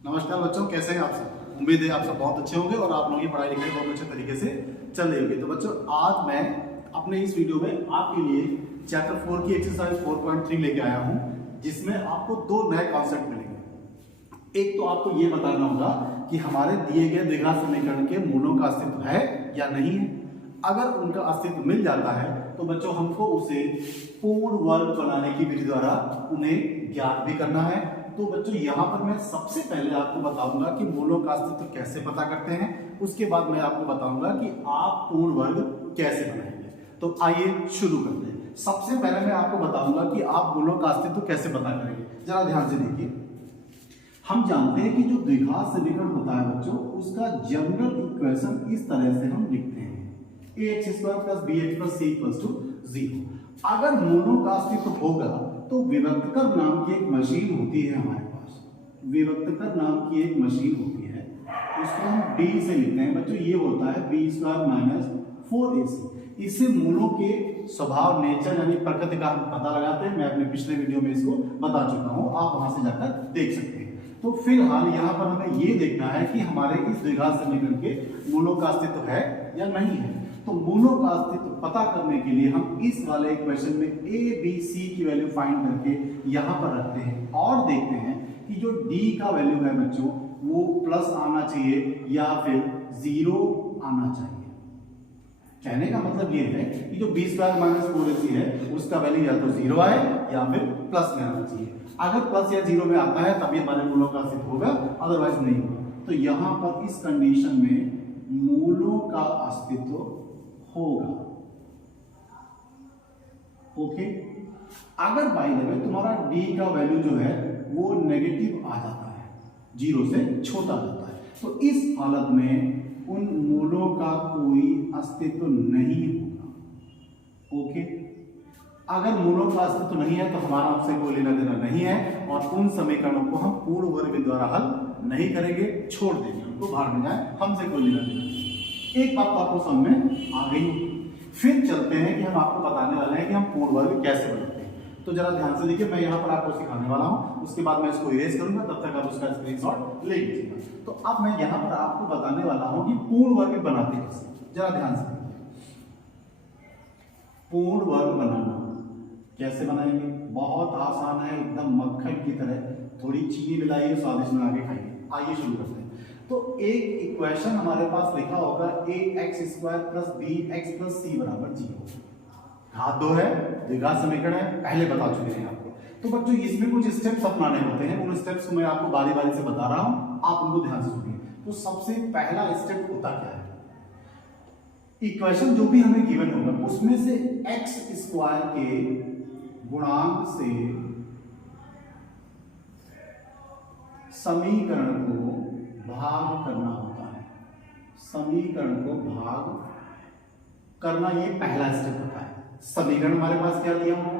नमस्कार बच्चों, कैसे हैं आप सब। उम्मीद है आप सब बहुत अच्छे होंगे और आप लोगों की पढ़ाई लिखाई बहुत अच्छे तरीके से चल रही होगी। तो बच्चों, आज मैं अपने इस वीडियो में आपके लिए चैप्टर 4 की एक्सरसाइज 4.3 लेके आया हूं, जिसमें आपको दो नए कॉन्सेप्ट मिलेंगे। एक तो आपको ये बताना होगा कि हमारे दिए गए द्विघात समीकरण के मूलों का अस्तित्व है या नहीं है। अगर उनका अस्तित्व मिल जाता है तो बच्चों हमको उसे पूर्ण वर्ग बनाने की विधि द्वारा उन्हें ज्ञात भी करना है। तो बच्चों, यहाँ पर मैं सबसे पहले आपको बताऊंगा कि मूलों का अस्तित्व कैसे पता करते हैं। उसके बाद मैं आपको बताऊंगा कि आप पूर्ण वर्ग कैसे बनाएंगे। तो आइए शुरू करते हैं। सबसे पहले मैं आपको बताऊंगा कि आप मूलों का अस्तित्व कैसे पता करेंगे। जरा ध्यान से देखिए, हम जानते हैं कि जो द्विघात समीकरण होता है बच्चों, उसका जनरल इक्वेशन इस तरह से हम लिखते हैं, ax² + bx + c = 0। अगर मूलों का अस्तित्व होगा तो विभक्तकर नाम की एक मशीन होती है हमारे पास। विभक्तकर नाम की एक मशीन होती है, उसको हम d से लिखते हैं बच्चों। ये होता है b² - 4ac। इससे मूलों के स्वभाव, नेचर यानी प्रकृति का हम पता लगाते हैं। मैं अपने पिछले वीडियो में इसको बता चुका हूं, आप वहां से जाकर देख सकते हैं। तो फिलहाल यहाँ पर हमें ये देखना है कि हमारे इस द्विघात समीकरण के मूलों का अस्तित्व है या नहीं है। तो मूलों का अस्तित्व पता करने के लिए हम इस वाले इक्वेशन में a, b, c की वैल्यू फाइंड करके यहाँ पर रखते हैं और देखते हैं कि जो d का वैल्यू है बच्चों, वो प्लस आना चाहिए या फिर 0 आना चाहिए। कहने का मतलब ये है कि जो b² - 4ac है उसका वैल्यू या तो 0 आए या फिर प्लस में आना चाहिए। अगर प्लस या 0 में आता है तभी हमारे मूलों का अस्तित्व होगा, अदरवाइज नहीं होगा। तो यहाँ पर इस कंडीशन में मूलों का अस्तित्व होगा। ओके, अगर बाय द वे तुम्हारा d का वैल्यू जो है वो नेगेटिव आ जाता है, 0 से छोटा जाता है, तो इस हालत में उन मूलों का कोई अस्तित्व नहीं होगा। ओके, अगर मूलों का अस्तित्व नहीं है तो हमारा उससे कोई लेना देना नहीं है और उन समीकरणों को हम पूर्ण वर्ग द्वारा हल नहीं करेंगे, छोड़ देंगे, उनको बाहर में जाए, हमसे कोई लेना देना नहीं। एक बात तो आपको समझ में आ गई होगी। फिर चलते हैं कि हम आपको बताने वाले हैं कि हम पूर्ण वर्ग कैसे बनाते हैं। तो जरा ध्यान से देखिए, मैं यहाँ पर आपको सिखाने वाला हूँ, उसके बाद मैं इसको इरेज करूंगा, तब तक आप उसका स्क्रीनशॉट ले लीजिएगा। तो अब मैं यहाँ पर आपको बताने वाला हूँ कि पूर्ण वर्ग बनाते कैसे। जरा ध्यान से देखिए, पूर्ण वर्ग बनाना कैसे बनाएंगे, बहुत आसान है, एकदम मक्खन की तरह। थोड़ी चीनी मिलाइए, स्वादिष्ट बना के खाइए। आइए शुरू करते हैं। तो एक इक्वेशन हमारे पास लिखा होगा ax² + bx + c = 0। घात 2 है, द्विघात समीकरण है, पहले बता चुके हैं आपको। तो बच्चों, इसमें कुछ स्टेप्स अपनाने होते हैं, उन स्टेप्स को मैं आपको बारी बारी से बता रहा हूं, आप उनको ध्यान से सुनिए। तो सबसे पहला स्टेप होता क्या है, इक्वेशन जो भी हमें गिवन होगा उसमें से x² के गुणांक से समीकरण को भाग करना होता है। समीकरण को भाग करना ये पहला स्टेप होता है। समीकरण हमारे पास क्या दिया हो,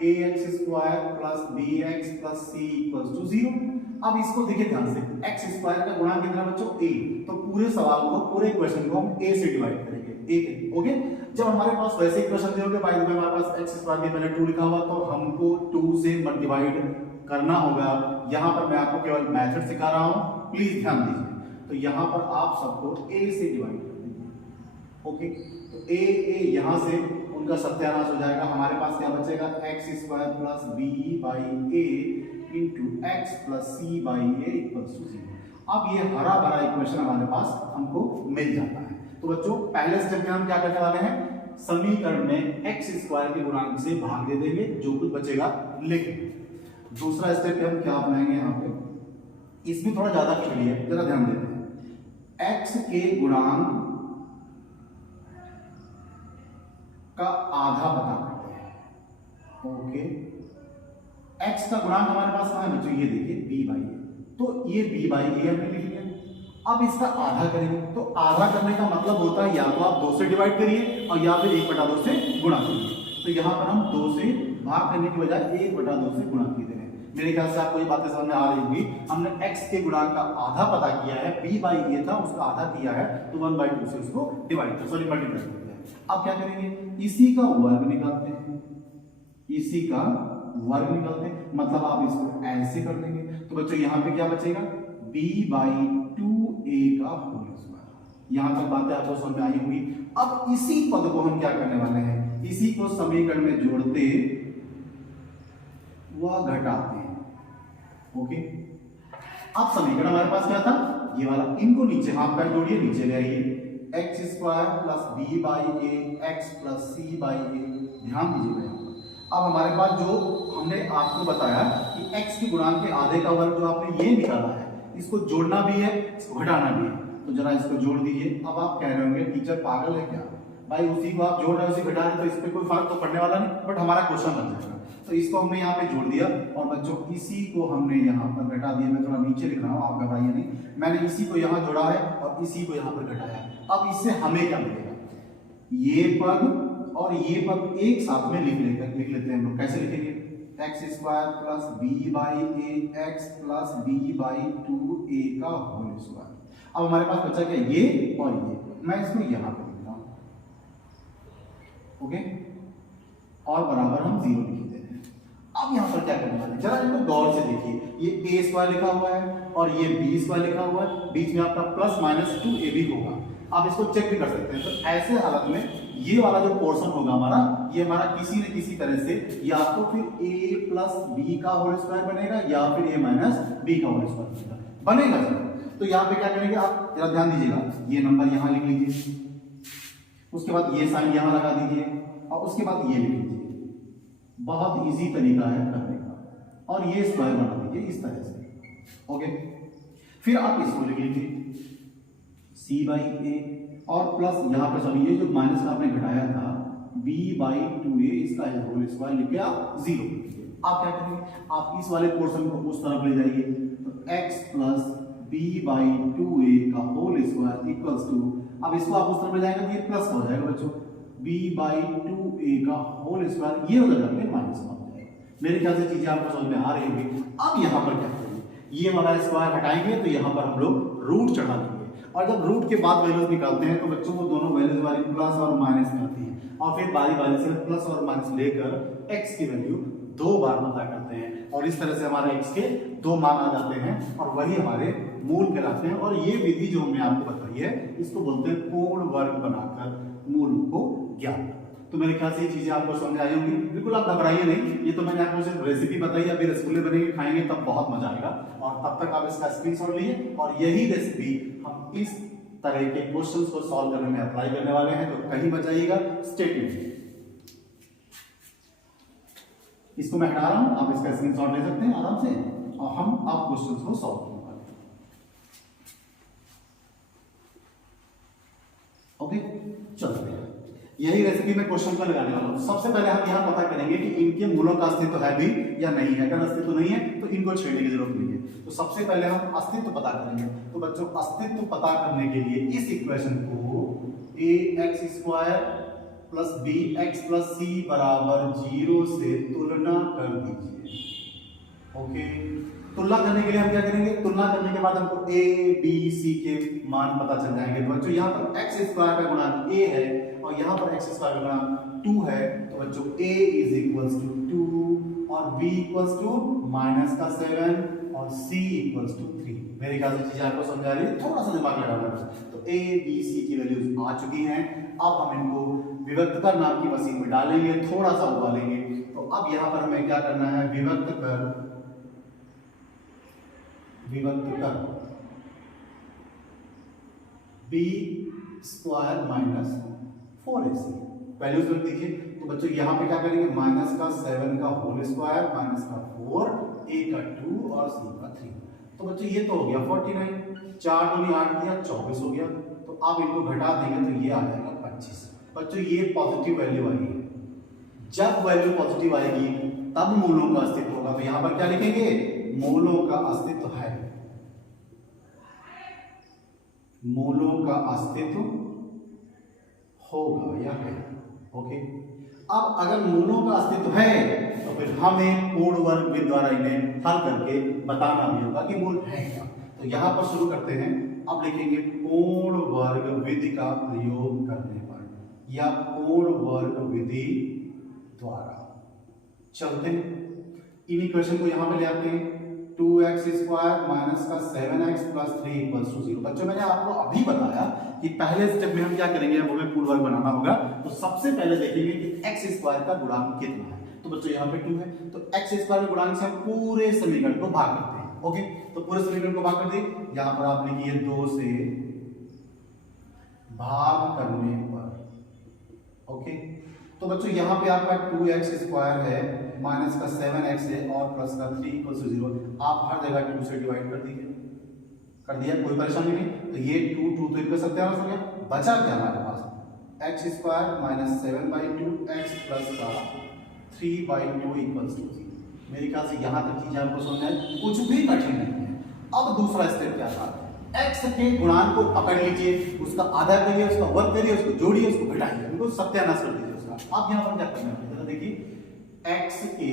ax² + bx + c = 0। अब इसको देखिए ध्यान से, x² का गुणांक कितना बच्चों, a। तो पूरे सवाल को, पूरे इक्वेशन को हम a से डिवाइड करेंगे, a। ओके, जब हमारे पास वैसे इक्वेशन दियोगे, बाय द वे हमारे पास x² के पहले 2 लिखा हुआ, तो हमको 2 से डिवाइड करना होगा। यहां पर मैं आपको केवल मेथड सिखा रहा हूं, प्लीज ध्यान दीजिए। तो यहां पर आप सबको a से डिवाइड कर देंगे। ओके, तो a यहां से उनका सत्यानाश हो जाएगा। हमारे पास क्या बचेगा, x² + b/a * x + c/a = 0। अब ये हरा भरा इक्वेशन हमारे पास हमको मिल जाता है। तो बच्चों, पहले स्टेप में हम क्या करने वाले हैं, समीकरण में x² के गुणांक से भाग दे देंगे, जो कुछ बचेगा लिखेंगे। दूसरा स्टेप पे हम क्या अपनाएंगे, यहाँ पे इसमें थोड़ा ज्यादा क्लियर है, जरा ध्यान देते हैं। x के गुणांक का आधा पता करते हैं। ओके, x का गुणांक हमारे पास कहां है बच्चों, ये देखिए b/a। तो ये b/a हमने लिख लिया। अब इसका आधा करेंगे, तो आधा करने का मतलब होता है या तो आप 2 से डिवाइड करिए और या फिर 1/2 से गुणा करिए। तो यहां पर हम 2 से भाग करने की बजाय 1/2 से गुणा किए। मेरे ख्याल से आपको ये बातें समझ में आ रही होगी। हमने x के गुणांक का आधा पता किया है, b/a था, उसका आधा किया है, तो 1/2 से उसको डिवाइड कर, सॉरी मल्टीप्लाई कर दिया। अब क्या करेंगे, इसी का वर्ग निकालते हैं, इसी का वर्ग निकालते हैं, मतलब आप इसको ऐसे कर देंगे। तो बच्चों यहाँ पे क्या बचेगा, b बाई 2a का होल स्क्वायर। यहां तक बातें आपको समझ में आई होंगी। अब इसी पद को हम क्या करने वाले हैं, इसी को समीकरण में जोड़ते व घटाते हैं। ओके, अब समीकरण हमारे पास क्या था, ये वाला, इनको नीचे हाफ पैर जोड़िए, नीचे ले आइए, X square plus B by A x plus C by A. ध्यान दीजिएगा, अब हमारे पास जो हमने आपको बताया कि x के गुणांक के आधे का वर्ग जो आपने ये निकाला है, इसको जोड़ना भी है, इसको घटाना भी है, तो जरा इसको जोड़ दीजिए। अब आप कह रहे होंगे टीचर पागल है क्या भाई, उसी को आप जोड़ रहे हो उसी घटा रहे, तो इस पे कोई फर्क तो पड़ने वाला नहीं, बट हमारा क्वेश्चन बन जाएगा। तो इसको हमने यहाँ पे जोड़ दिया और बच्चों इसी को हमने यहाँ पर घटा दिया। मैं थोड़ा नीचे लिख रहा हूँ, आप घबराइए नहीं, मैंने इसी को यहाँ जोड़ा है और इसी को यहाँ पर घटाया। अब इससे हमें क्या मिलेगा, ये पद और ये पद एक साथ में लिख लेते हैं हम लोग। कैसे लिखेंगे, x square plus B by A x plus B by 2a का होल स्क्वायर। अब हमारे पास बचा क्या, ये और ये, मैं इसको यहाँ पे लिख रहा हूँ। ओके, और बराबर हम 0 लिख देते हैं। अब यहाँ पर क्या करने वाले हैं, जरा इनको गौर से देखिए, ये a स्क्वायर लिखा हुआ है और ये b स्क्वायर लिखा हुआ है, बीच में आपका प्लस माइनस 2ab होगा। आप इसको चेक भी कर सकते हैं। तो ऐसे हालत में ये वाला जो पोर्शन होगा हमारा, ये हमारा किसी न किसी तरह से या तो फिर a प्लस बी का होल स्क्वायर बनेगा या फिर a माइनस बी का होल स्क्वायर बनेगा। तो यहाँ पे क्या करेंगे, आप जरा ध्यान दीजिएगा, ये नंबर यहाँ लिख लीजिए, उसके बाद ये साइन यहाँ लगा दीजिए और उसके बाद ये लिख लीजिए। बहुत इजी तरीका है करने का, और ये स्क्वायर बना दीजिए इस तरह से। ओके, फिर आप इसको लिख लीजिए c बाई ए और प्लस यहाँ पे सॉरी ये जो माइनस का आपने घटाया था b बाई 2a, इसका होल स्क्वायर लिख के आप 0। आप क्या करेंगे, आप इस वाले पोर्शन को उस तरफ ले जाइए, तो x plus b by 2a का होल स्क्वायर इक्वल्स टू, अब इसको आप उस तरफ ले जाएंगे तो ये प्लस हो जाएगा बच्चों, b बाई 2a का होल स्क्वायर, ये उधर जाके माइनस हो जाएगा। मेरे ख्याल से चीजें आपको समझ में आ रही होंगी। अब यहाँ पर क्या करेंगे, ये वाला स्क्वायर हटाएंगे तो यहाँ पर हम लोग रूट चढ़ा देंगे, और जब रूट के बाद वैल्यूज निकालते हैं तो बच्चों वो दोनों वैल्यूज हमारी प्लस और माइनस में आती हैं, और फिर बारी बारी से प्लस और माइनस लेकर x की वैल्यू 2 बार पता करते हैं, और इस तरह से हमारे x के 2 मान आ जाते हैं और वही हमारे मूल कहलाते हैं। और ये विधि जो हमने आपको बताई है, इसको बोलते हैं पूर्ण वर्ग बनाकर मूलों को ज्ञात। तो मेरे ख्याल से ये चीजें आपको समझ आई होंगी। बिल्कुल आप घबराइए नहीं, ये तो मैंने आपको सिर्फ रेसिपी बताई, अभी रसगुल्ले बनेंगे खाएंगे तब बहुत मजा आएगा, और तब तक आप इसका स्क्रीनशॉट लिए, और यही रेसिपी हम इस तरह के क्वेश्चंस को सॉल्व करने में अप्लाई करने वाले हैं। तो कहीं मत जाइएगा, स्टे ट्यून्ड। इसको मैं हटा रहा हूं, आप इसका स्क्रीनशॉट ले सकते हैं आराम से, और हम अब क्वेश्चंस को सॉल्व करने वाले हैं। ओके, चलते हैं। यही रेसिपी में क्वेश्चन का लगाने वाला हूं। सबसे पहले हम यहां पता करेंगे कि इनके मूलों का अस्तित्व है भी या नहीं है। अगर अस्तित्व नहीं है तो इनको छेड़ने की जरूरत नहीं है। तो सबसे पहले हम अस्तित्व पता करेंगे। तो बच्चों अस्तित्व पता करने के लिए इस इक्वेशन को ax square plus bx plus c बराबर 0 से तुलना कर दीजिए। ओके, तुलना करने के लिए हम क्या करेंगे, तुलना करने के बाद हमको a b c के मान पता चल जाएंगे। तो बच्चों यहाँ पर x स्क्वायर का गुणांक a है और यहाँ पर x स्क्वायर का गुणांक 2 है। तो बच्चों a इज इक्वल्स टू 2 और b इक्वल्स टू माइनस का 7 और c इक्वल्स टू 3। मेरे ख्याल से चीजें आपको समझा रही है, थोड़ा सा दिमाग लगाना है। तो a b c की वैल्यूज आ चुकी हैं। अब हम इनको विभक्तकर नाम की मशीन में डालेंगे, थोड़ा सा उबालेंगे। तो अब यहाँ पर हमें क्या करना है, विभक्त कर b square minus 4ac values रख दीजिए। तो बच्चों यहाँ पे क्या करेंगे, माइनस का 7 का होल स्क्वायर माइनस का 4, a का 2 और c का 3। तो बच्चों ये तो हो गया 49, 4 दूनी 8 दिया 24 हो गया। तो अब इनको घटा देंगे तो ये आ जाएगा 25। बच्चों ये पॉजिटिव वैल्यू आएगी। जब वैल्यू पॉजिटिव आएगी तब मूलों का अस्तित्व होगा। तो यहां पर क्या लिखेंगे, मूलों का अस्तित्व है, मूलों का अस्तित्व होगा या है। ओके, अब अगर मूलों का अस्तित्व है तो फिर हमें पूर्ण वर्ग विधि द्वारा इन्हें हल करके बताना भी होगा कि मूल है क्या। तो यहां पर शुरू करते हैं। अब लिखेंगे पूर्ण वर्ग विधि का प्रयोग करने पर या पूर्ण वर्ग विधि द्वारा। चलते हैं इन इक्वेशन को यहां पे ले आते हैं। 2x² माइनस का 7x प्लस 3 इक्वल्स टू 0। बच्चों मैंने आपको अभी बताया कि पहले स्टेप में हम क्या करेंगे, हमें पूर्ण वर्ग बनाना होगा। तो सबसे पहले देखेंगे कि x² का गुणांक कितना है। तो बच्चों यहाँ पे 2 है, तो x² के गुणांक से हम पूरे समीकरण को भाग करते हैं। ओके, तो पूरे समीकरण को भाग कर दिए, यहाँ पर आप लिखिए 2 से भाग करने पर। ओके, तो बच्चों यहाँ पे आपका 2x² है माइनस का 7x है और प्लस का 3 इक्वल्स टू 0। आप हर जगह 2 से डिवाइड कर दीजिए, कर दिया, कोई परेशानी नहीं। तो ये 2 2 तो इनका सत्यानाश हो गया, बचा क्या हमारे पास x² माइनस 7/2 x प्लस का 3/2 इक्वल्स टू 0। मेरे ख्याल से यहाँ तक चीजें आपको समझ आए, कुछ भी कठिन नहीं है। अब दूसरा स्टेप क्या था, x के गुणांक को पकड़ लीजिए, उसका आधा करिए, उसका वर्ग करिए, उसको जोड़िए, उसको घटाइए, उनको सत्यानाश कर दीजिए उसका। अब यहाँ पर क्या करना है, जरा देखिए, x के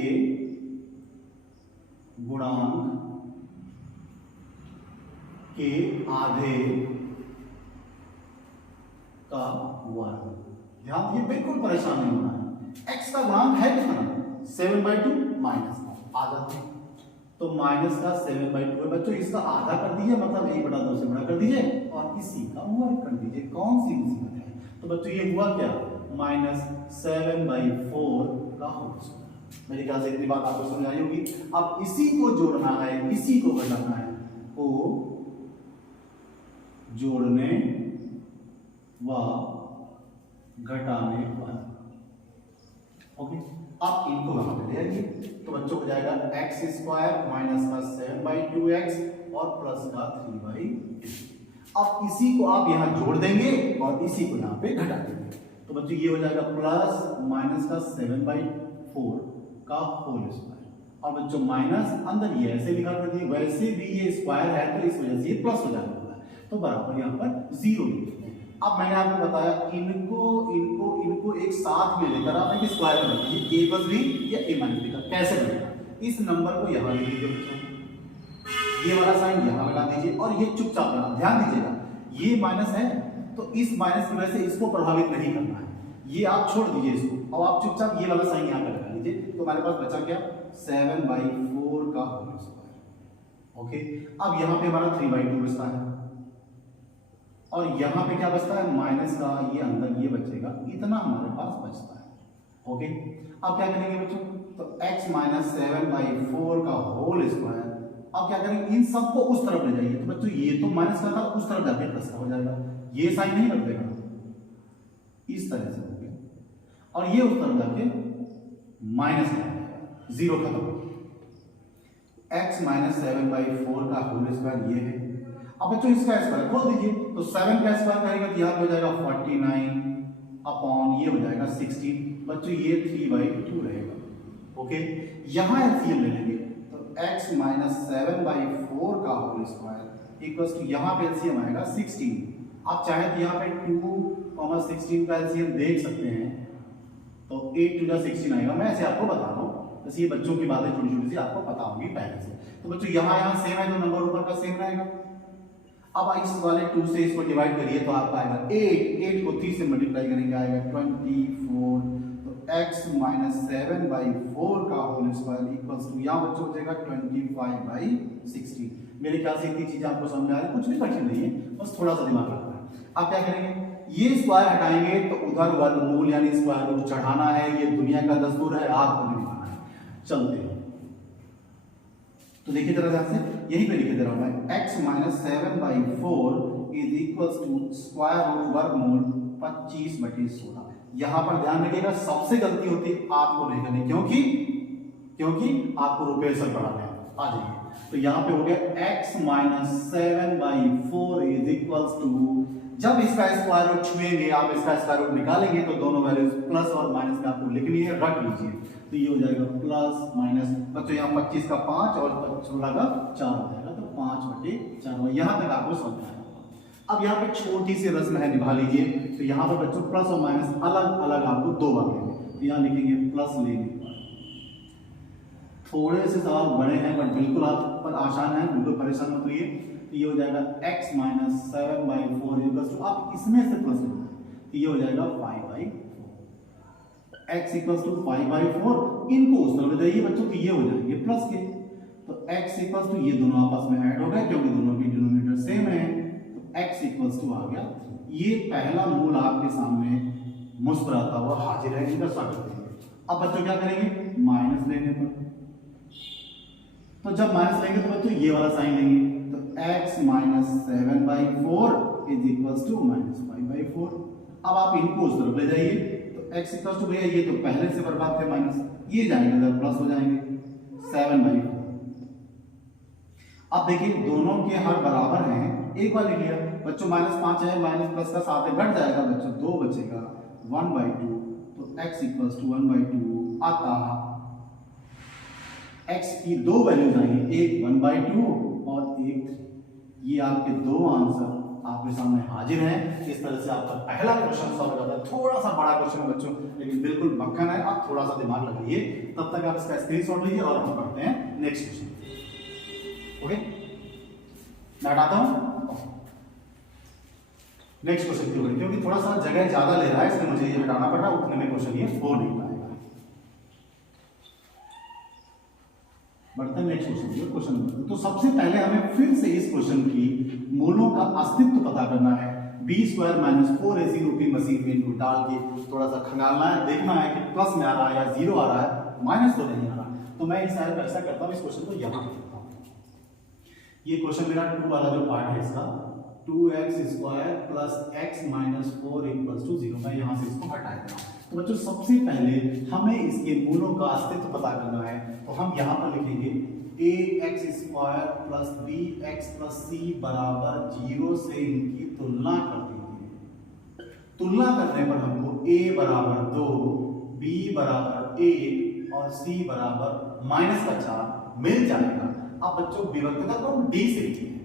गुणांक के आधे का वर्ग। ध्यान दिए, बिल्कुल परेशान नहीं होना है। x का गुणांक है कितना, 7/2 माइनस का आधा, तो माइनस का 7/2 है। बच्चों इसका आधा कर दीजिए, मतलब 1/2 से बड़ा कर दीजिए और इसी का वर्ग कर दीजिए। कौन सी मुसीबत है। तो बच्चों ये हुआ क्या, -7/4 का होल स्क्वायर। मेरे ख्याल से इतनी बात आपको समझ आई होगी। अब इसी को जोड़ना है, इसी को घटाना है, को जोड़ने व घटाने पर। ओके, अब इनको वहां पे ले आइए, तो बच्चों हो जाएगा x² माइनस का 7/2x और प्लस का 3/2। अब इसी को आप यहां जोड़ देंगे और इसी को यहां पे घटा देंगे। तो बच्चों ये हो जाएगा प्लस माइनस का 7/4 का होल स्क्वायर। और बच्चों माइनस अंदर ये ऐसे लिखा कर दिए, वैसे भी ये स्क्वायर है तो इस वजह से ये प्लस हो जाने वाला है, तो बराबर यहाँ पर 0 लिख देंगे। अब मैंने आपको बताया इनको एक साथ में लेकर आप एक स्क्वायर बना दीजिए, a प्लस बी या a माइनस बी का। कैसे बनेगा, इस नंबर को यहाँ लिख दीजिए बच्चों, ये वाला साइन यहाँ लगा दीजिए और ये चुपचाप लगा। ध्यान दीजिएगा, ये माइनस है तो इस माइनस की वजह से इसको प्रभावित नहीं करना है, ये आप छोड़ दीजिए इसको, और आप चुपचाप ये वाला साइन यहाँ पे लगा लीजिए। तो हमारे पास बचा क्या, 7/4 का होल स्क्वायर। ओके, अब यहाँ पे हमारा 3/2 बचता है और यहाँ पे क्या बचता है, माइनस का ये अंदर ये बचेगा, इतना हमारे पास बचता है। ओके, अब क्या करेंगे बच्चों, तो x माइनस 7/4 का होल स्क्वायर। अब क्या करेंगे, इन सबको उस तरफ ले जाइए। तो बच्चों ये तो माइनस का था, उस तरफ जाके प्लस का हो जाएगा, ये साइन नहीं रख देगा, इस तरह से हो गया, और ये उस तरफ जाके माइनस का हो जाएगा, 0 खत्म हो गया। x माइनस 7/4 का होल स्क्वायर ये है। अब बच्चों इसका स्क्वायर खोल दीजिए, तो 7 का स्क्वायर करेंगे तो यहाँ हो जाएगा 49 अपॉन ये हो जाएगा 16। बच्चों ये 3/2 रहेगा। ओके, यहाँ एलसीएम ले लेंगे, तो x माइनस 7/4 का होल स्क्वायर इक्वल्स टू यहाँ पे एलसीएम आएगा 16। आप चाहे तो यहाँ पे 2, 16 का एलसीएम देख सकते हैं, तो 8 2 16 आएगा। मैं ऐसे आपको बता रहा हूँ, बस ये बच्चों की बातें छोटी छोटी सी आपको पता होगी पहले से। तो बच्चों यहाँ सेम है, तो नंबर ऊपर का सेम रहेगा। अब इस वाले 2 से इसको डिवाइड करिए तो आपका आएगा 8 को 3 से मल्टीप्लाई करेंगे आएगा 24। तो x माइनस 7/4 का होल स्क्वायर इक्वल्स टू यहाँ बच्चों हो जाएगा 25/16। मेरे ख्याल से इतनी चीजें आपको समझ आ रही है, कुछ भी कठिन नहीं है, बस थोड़ा सा दिमाग लगाना है। आप क्या करेंगे, ये स्क्वायर हटाएंगे तो उधर वर्गमूल यानी स्क्वायर रूट चढ़ाना है, ये दुनिया का दस्तूर है, आपको नहीं मानना है। चलते हैं, तो देखिए जरा ध्यान से, यही पे लिखे दे रहा हूं मैं, x minus 7/4 is equals to square root वर्गमूल 25/16। यहां पर ध्यान रखिएगा, सबसे गलती होती है आपको नहीं करनी, क्योंकि आपको रुपये से पढ़ाना है। आ जाइए, तो यहां पे हो गया x minus 7/4 is equals to, जब इसका स्क्वायर रूट छुएंगे आप इसका स्क्वायर रूट निकालेंगे तो दोनों वैल्यूज प्लस और माइनस में आपको लिखनी है, रख लीजिए। तो ये हो जाएगा प्लस माइनस, बच्चों यहाँ 25 का 5 और 16 का 4 हो जाएगा, तो 5/4। यहाँ तक आपको समझ आएगा। अब यहाँ पे छोटी सी रस्म है, निभा लीजिए। तो यहाँ पर बच्चों प्लस और माइनस अलग अलग आपको 2 बार लेंगे, तो यहाँ लिखेंगे प्लस लेने पर। थोड़े से सवाल बड़े हैं बट बिल्कुल आप पर आसान है, बिल्कुल परेशान मत होइए। तो ये हो जाएगा x माइनस 7/4 इक्वल्स टू, आप इसमें से प्लस लेंगे तो ये हो जाएगा 5/4। x इक्वल्स टू 5/4, इनको उस तरफ ले जाइए बच्चों, तो ये हो जाएंगे प्लस के, तो x इक्वल्स टू, ये दोनों आपस में ऐड हो गए क्योंकि दोनों की डिनोमिनेटर सेम है, तो x इक्वल्स टू आ गया। ये पहला मूल आपके सामने मुस्कुराता हुआ हाजिर है, इनका स्वागत करेंगे। अब बच्चों क्या करेंगे, माइनस लेने पर, तो जब माइनस लेंगे तो बच्चों ये वाला साइन लेंगे, तो x minus 7/4 is equals to minus 5/4। अब आप इनको उस तरफ ले जाइए, तो x इक्वल्स टू, भैया ये तो पहले से बर्बाद थे माइनस, ये जाएंगे इधर प्लस हो जाएंगे 7/4। अब देखिए दोनों के हर बराबर हैं, एक बार लिख लिया बच्चों, -5 है, माइनस प्लस का साथ में घट जाएगा बच्चों, 2 बचेगा 1/2, तो x इक्वल्स टू 1/2 आता। x की दो वैल्यूज आएंगी, एक 1/2 और एक 3। ये आपके दो आंसर आपके सामने हाजिर हैं। इस तरह से आपका पहला क्वेश्चन सॉल्व हो जाता है। थोड़ा सा बड़ा क्वेश्चन है बच्चों, लेकिन बिल्कुल मक्खन है, आप थोड़ा सा दिमाग लगाइए। तब तक आप इसका स्क्रीनशॉट लीजिए और हम करते हैं नेक्स्ट क्वेश्चन। ओके, मैं हटाता हूं नेक्स्ट क्वेश्चन की ओर, क्योंकि थोड़ा सा जगह ज्यादा ले रहा है, इसलिए मुझे ये हटाना पड़ रहा है, उतने में क्वेश्चन ये हो नहीं पाएगा। बढ़ते हैं नेक्स्ट क्वेश्चन, क्वेश्चन नंबर। तो सबसे पहले हमें फिर से इस क्वेश्चन की मूलों का अस्तित्व पता करना है। b² - 4ac रूपी मशीन में इनको डाल के थोड़ा सा खंगालना है, देखना है कि प्लस में आ रहा है या जीरो आ रहा है, माइनस तो नहीं आ रहा। तो मैं इस ऐसा करता हूँ, इस क्वेश्चन को यहाँ लिखता हूँ। ये क्वेश्चन मेरा 2 वाला जो पार्ट है इसका, 2x² + x - 4 = 0, मैं यहाँ से इसको हटा देता हूँ। तो बच्चों सबसे पहले हमें इसके मूलों का अस्तित्व पता करना है, तो हम यहाँ पर लिखेंगे ax² + bx + c = 0 से इनकी तुलना कर देंगे। तुलना करने पर हमको a = 2, b = 1 और c = -4 मिल जाएगा। अब बच्चों विभक्तता को हम d से लिखते हैं,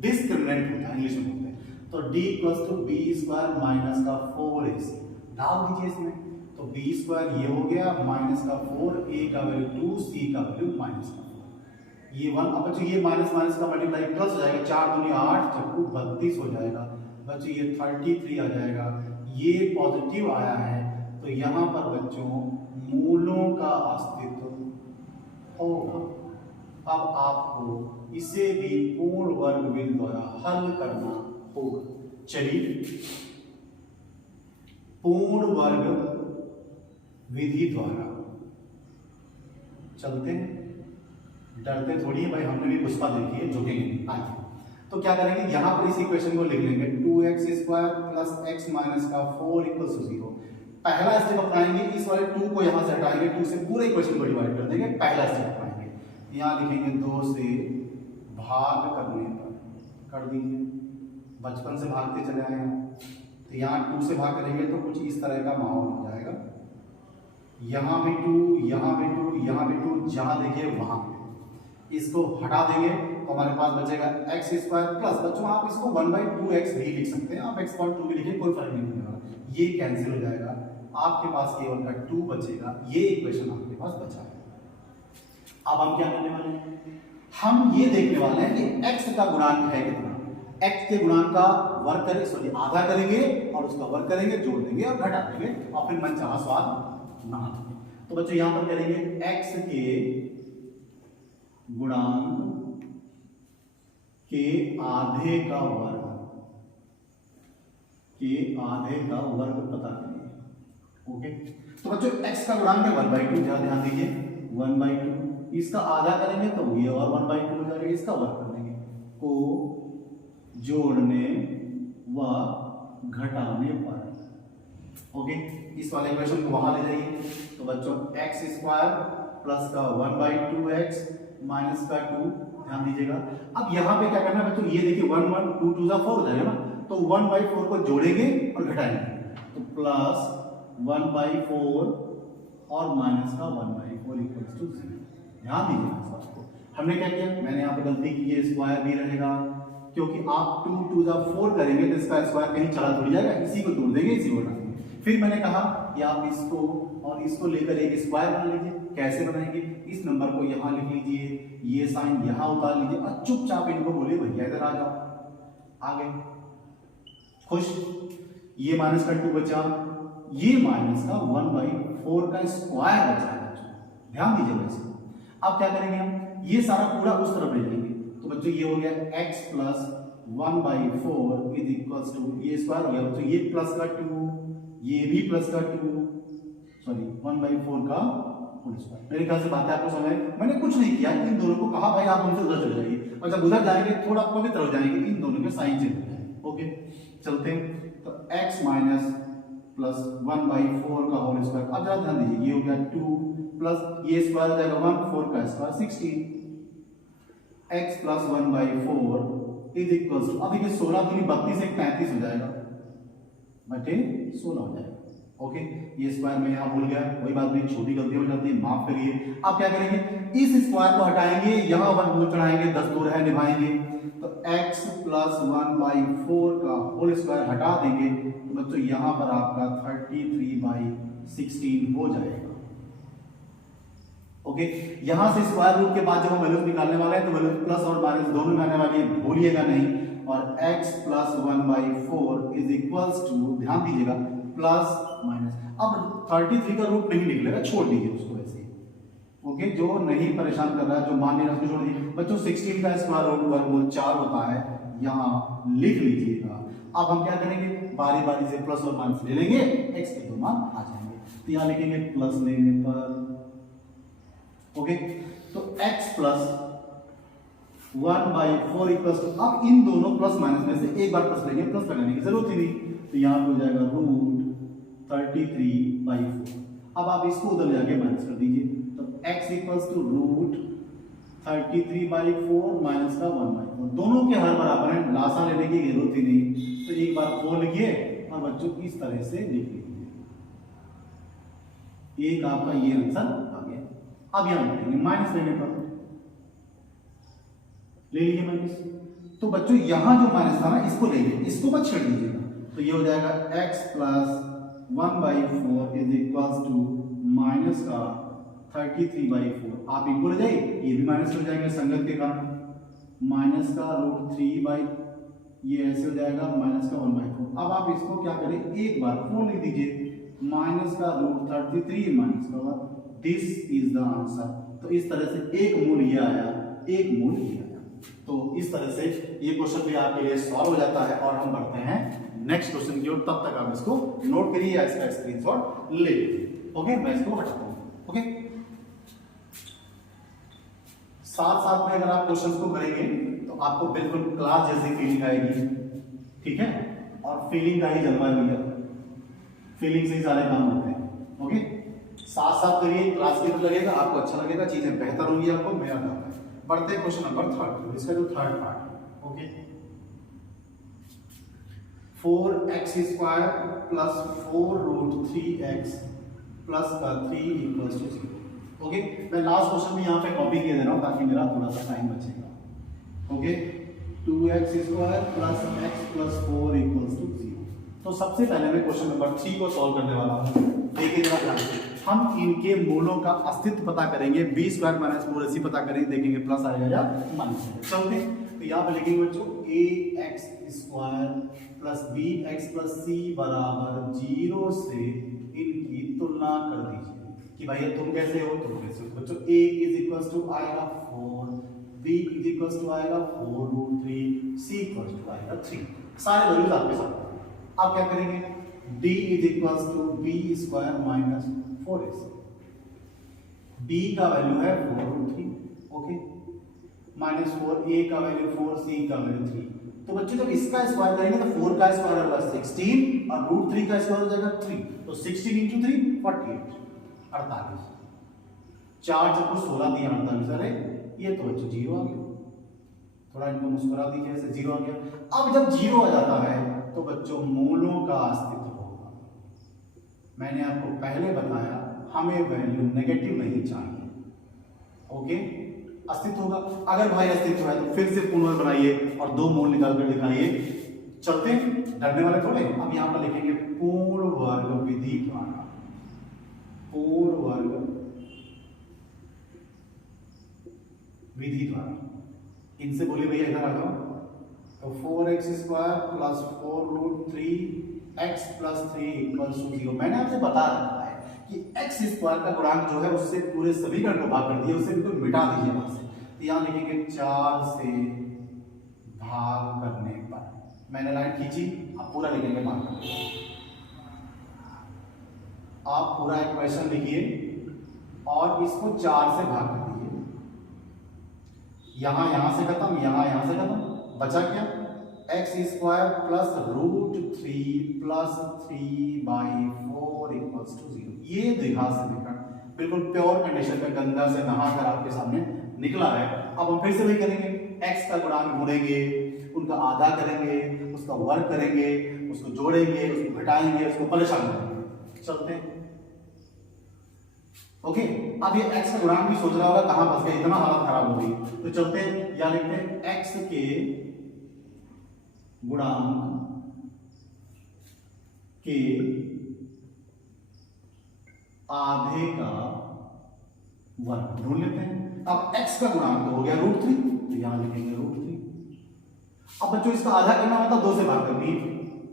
डिस्क्रिमिनेंट होता है इंग्लिश में बोलते हैं। तो d = b² - 4ac डाल दीजिए इसमें, तो b² ये हो गया, -4, a का वैल्यू 2, c का वैल्यू -4, ये 1। अब बच्चों ये माइनस का मल्टीप्लाई प्लस हो जाएगा, 4 दूनी 8, 4 32 हो जाएगा बच्चों, ये 33 आ जाएगा। ये पॉजिटिव आया है, तो यहाँ पर बच्चों मूलों का अस्तित्व होगा। अब आपको इसे भी पूर्ण वर्ग विधि द्वारा हल करना होगा। चलिए पूर्ण वर्ग विधि द्वारा चलते हैं, डरते थोड़ी है भाई, हमने भी पुष्पा देखी है, झुकेंगे नहीं। आइए तो क्या करेंगे, यहां पर इस इक्वेशन को लिख लेंगे 2x² + x - 4 = 0। पहला स्टेप अपनाएंगे, इस वाले 2 को यहां से हटाएंगे, 2 से पूरे इक्वेशन को डिवाइड कर देंगे। पहला स्टेप अपनाएंगे, यहां लिखेंगे 2 से भाग करने पर कर दीजिए, बचपन से भागते चले आए हैं, तो यहाँ 2 से भाग करेंगे तो कुछ इस तरह का माहौल हो जाएगा। यहाँ भी 2, यहाँ भी 2, यहाँ भी 2, जहाँ देखिए वहां पे इसको हटा देंगे तो हमारे पास बचेगा x² प्लस, बच्चों आप इसको 1/2x भी लिख सकते हैं, आप x.2 भी लिखिए, कोई फर्क नहीं पड़ेगा, ये कैंसिल हो जाएगा, आपके पास केवल का 2 बचेगा। ये इक्वेशन आपके पास बचा है। अब हम क्या करने वाले हैं, हम ये देखने वाले हैं कि x का गुणांक है कितना। x के गुणांक का वर्ग करें, सॉरी आधा करेंगे और उसका वर्ग करेंगे, जोड़ देंगे और घटा देंगे और फिर मनचाहा स्वाद नहा देंगे। तो बच्चों यहां पर करेंगे x के गुणांक के आधे का वर्ग, पता करिए। ओके, तो बच्चों x का गुणांक है 1/2, ध्यान दीजिए 1/2, इसका आधा करेंगे तो ये और 1/2 हो जाएगा, इसका वर्ग कर देंगे, को जोड़ने व घटाने पर। ओके, इस वाले इक्वेशन को वहां ले जाइए, तो बच्चों x² प्लस का 1/2x माइनस का 2, ध्यान दीजिएगा। अब यहाँ पे क्या करना है बच्चों, ये देखिए 1 1 2 2 4 हो जाएगा ना, तो 1/4 को जोड़ेंगे और घटाएंगे, तो प्लस 1/4 और माइनस का 1/4 = 0। ध्यान दीजिएगा इस बात को। हमने क्या किया, मैंने यहाँ पे गलती की, ये स्क्वायर भी रहेगा, क्योंकि आप 2 2 4 करेंगे तो इसका स्क्वायर कहीं चला थोड़ी जाएगा, इसी को जोड़ देंगे, इसी को हटा देंगे। फिर मैंने कहा कि आप इसको और इसको लेकर एक स्क्वायर बना लीजिए। कैसे बनाएंगे, इस नंबर को यहाँ लिख लीजिए, ये साइन यहाँ उतार लीजिए और चुपचाप इनको बोलिए भैया इधर आ जाओ, आगे खुश। ये माइनस का 2 बचा, ये माइनस का 1/4 का स्क्वायर बचा है, ध्यान दीजिएगा इसको। अब क्या करेंगे हम, ये सारा पूरा उस तरफ ले जाएंगे। तो बच्चों ये हो गया x plus 1/4 is equals to ये स्क्वायर हो गया बच्चों, ये प्लस का 2, ये भी प्लस का 2, सॉरी 1/4 का होल स्क्वायर। मेरे ख्याल से बात है आपको समझ में। मैंने कुछ नहीं किया, इन दोनों को कहा भाई आप हमसे उधर चले जाइए, और जब उधर जाएंगे थोड़ा पवित्र हो जाएंगे, इन दोनों के साइन चेंज हो जाएंगे। ओके चलते हैं। तो x माइनस प्लस 1/4 का होल स्क्वायर, अब जरा ध्यान दीजिए, ये हो गया 2 प्लस ये स्क्वायर हो जाएगा 1, 4 का square 16, x plus 1/4 is equal to, अब देखिए 16 दूनी 32 एक 35 हो जाएगा बटे 16 हो जाएगा। ओके ये स्क्वायर में यहां भूल गया, कोई बात नहीं, छोटी गलती हो जाती है, माफ करिए। अब क्या करेंगे, इस स्क्वायर को हटाएंगे, यहां 1 दूर चढ़ाएंगे, 10 दूर है निभाएंगे, तो x प्लस 1/4 का होल स्क्वायर हटा देंगे, तो बच्चों यहां पर आपका 33/16 हो जाएगा। ओके यहां से स्क्वायर रूट के बाद जब हम वैल्यूज निकालने वाले हैं तो वैल्यूज प्लस और माइनस दोनों में आने वाली है, भूलिएगा नहीं। और x plus 1/4 is equals to, ध्यान दीजिएगा, प्लस माइनस, अब 33 का रूट नहीं निकलेगा, छोड़ दीजिए उसको ऐसे। ओके जो नहीं परेशान कर रहा है, जो मान नहीं रहा, उसको छोड़ दीजिए। बच्चों 16 का स्क्वायर रूट वर्गमूल 4 होता है, यहां लिख लीजिएगा। अब हम क्या करेंगे, बारी बारी से प्लस और माइनस ले लेंगे, x के दो मान आ जाएंगे, तो यहां लिखेंगे प्लस लेने पर। ओके तो x प्लस 1/4 इक्वल्स टू, अब इन दोनों प्लस माइनस में से एक बार प्लस लेंगे, प्लस लगाने की जरूरत ही नहीं, तो यहां हो जाएगा रूट 33/4। अब आप इसको उधर जाके माइनस कर दीजिए, तो x equals to root 33/4 minus का 1/4, दोनों के हर बराबर हैं, लासा लेने की जरूरत ही नहीं, तो एक बार 4 लिखिए और बच्चों इस तरह से लिख लीजिए, एक आपका ये आंसर आ गया। अब यहां लिखेंगे माइनस लेने पर, ले लीजिए माइनस, तो बच्चों यहां जो माइनस था ना, इसको ले लीजिए, इसको मत छेड़ दीजिएगा, तो ये हो जाएगा x plus 1/4 is equals to minus का 33/4, आप इनको ले जाइए, ये भी माइनस हो जाएंगे संगत के कारण, माइनस का रूट 3 ये ऐसे हो जाएगा माइनस का 1/4। अब आप इसको क्या करें, एक बार 4 लिख दीजिए, माइनस का रूट 33 माइनस का 1, दिस इज द आंसर। तो इस तरह से एक मूल ये आया, एक मूल ये आया, तो इस तरह से ये क्वेश्चन भी आपके लिए सॉल्व हो जाता है। और हम बढ़ते हैं नेक्स्ट क्वेश्चन की ओर, तब तक आप इसको नोट करिए या इसका स्क्रीनशॉट ले लीजिए। ओके मैं इसको हटाता हूं। ओके साथ साथ में अगर आप क्वेश्चंस को करेंगे तो आपको बिल्कुल क्लास जैसी फीलिंग आएगी, ठीक है, और फीलिंग का ही जलवा भैया, फीलिंग से ही सारे काम होते हैं। ओके साथ साथ करिए, क्लास के अंदर लगेगा, आपको अच्छा लगेगा, चीजें बेहतर होंगी, आपको मेरा काम है। बढ़ते हैं क्वेश्चन नंबर 3, इसका जो थर्ड पार्ट है। Okay 4x² plus 4 root 3x plus का 3 इक्वल्स टू 0। ओके मैं लास्ट क्वेश्चन भी यहाँ पे कॉपी किए दे रहा हूँ ताकि मेरा थोड़ा सा टाइम बचेगा। Okay 2x² plus x plus 4 equals to 0। तो सबसे पहले मैं क्वेश्चन नंबर 3 को सॉल्व करने वाला हूँ। देखिए जरा ध्यान से, हम इनके मूलों का अस्तित्व पता करेंगे, b² माइनस 4ac पता करेंगे, देखेंगे प्लस आएगा या माइनस आएगा। चलते तो यहाँ पे लिखेंगे बच्चों ax² plus bx plus c बराबर 0 से इनकी तुलना कर दीजिए कि भाई तुम कैसे हो, तुम कैसे हो। बच्चों a इज इक्वल्स टू आएगा 4, b इज इक्वल्स टू आएगा 4 रूट 3, c इक्वल्स टू आएगा 3, सारे वैल्यूज आपके साथ। आप क्या करेंगे, d is equals to b² minus 4ac, b का वैल्यू है 4 रूट 3, ओके माइनस 4, a का वैल्यू 4, c का वैल्यू 3। तो बच्चों जब इसका स्क्वायर करेंगे तो 4 का स्क्वायर होगा 16 और रूट 3 का स्क्वायर हो जाएगा 3, तो 16 इंटू 3 48, 48, 4 जब 16 दिया 48, अरे ये तो बच्चों 0 आ गया, थोड़ा इनको मुस्कुरा दीजिए, ऐसे 0 आ गया। अब जब 0 आ जाता है तो बच्चों मूलों का अस्तित्व होगा। मैंने आपको पहले बताया हमें वैल्यू नेगेटिव नहीं चाहिए। ओके अस्तित्व होगा, अगर भाई अस्तित्व है तो फिर से पूर्ण वर्ग बनाइए और 2 मूल निकाल कर दिखाइए। चलते डरने वाले थोड़े। अब यहां पर लिखेंगे पूर्ण वर्ग विधि द्वारा, पूर्ण वर्ग विधि द्वारा, इनसे बोलिए भैया इधर आ जाओ। तो 4x² plus 4 root 3x plus 3 equals to 0। मैंने आपसे बता रखा है कि x² का गुणांक जो है उससे पूरे समीकरण को भाग कर दिए, उसे बिल्कुल मिटा दीजिए वहां से। तो यहाँ लिखेंगे 4 से भाग करने पर। मैंने लाइन खींची, अब पूरा लिखेंगे भाग करके। आप पूरा इक्वेशन लिखिए और इसको 4 से भाग कर दीजिए। यहां से खत्म, यहां से खत्म, बचा क्या? X square plus √3 plus 3/4 equals to 0। ये द्विघात समीकरण बिल्कुल प्योर कंडीशन में गंगा से नहाकर आपके सामने निकला है। अब हम फिर से वही करेंगे, एक्स का गुणांक ढूंढेंगे, उनका आधा करेंगे, उसका वर्ग करेंगे, उसको जोड़ेंगे, उसको घटाएंगे, उसको परेशान करेंगे। चलते हैं। ओके, अब ये x का गुणांक भी सोच रहा होगा कहां फंस गया, इतना हालत खराब हो गई। तो चलते हैं, या लिखते हैं x के गुणांक के आधे का वर्ग ढूंढ लेते हैं। अब x का गुणांक तो हो गया √3, तो यहां लिखेंगे √3। अब बच्चों इसका आधा करना मतलब 2 से भाग कर दिए,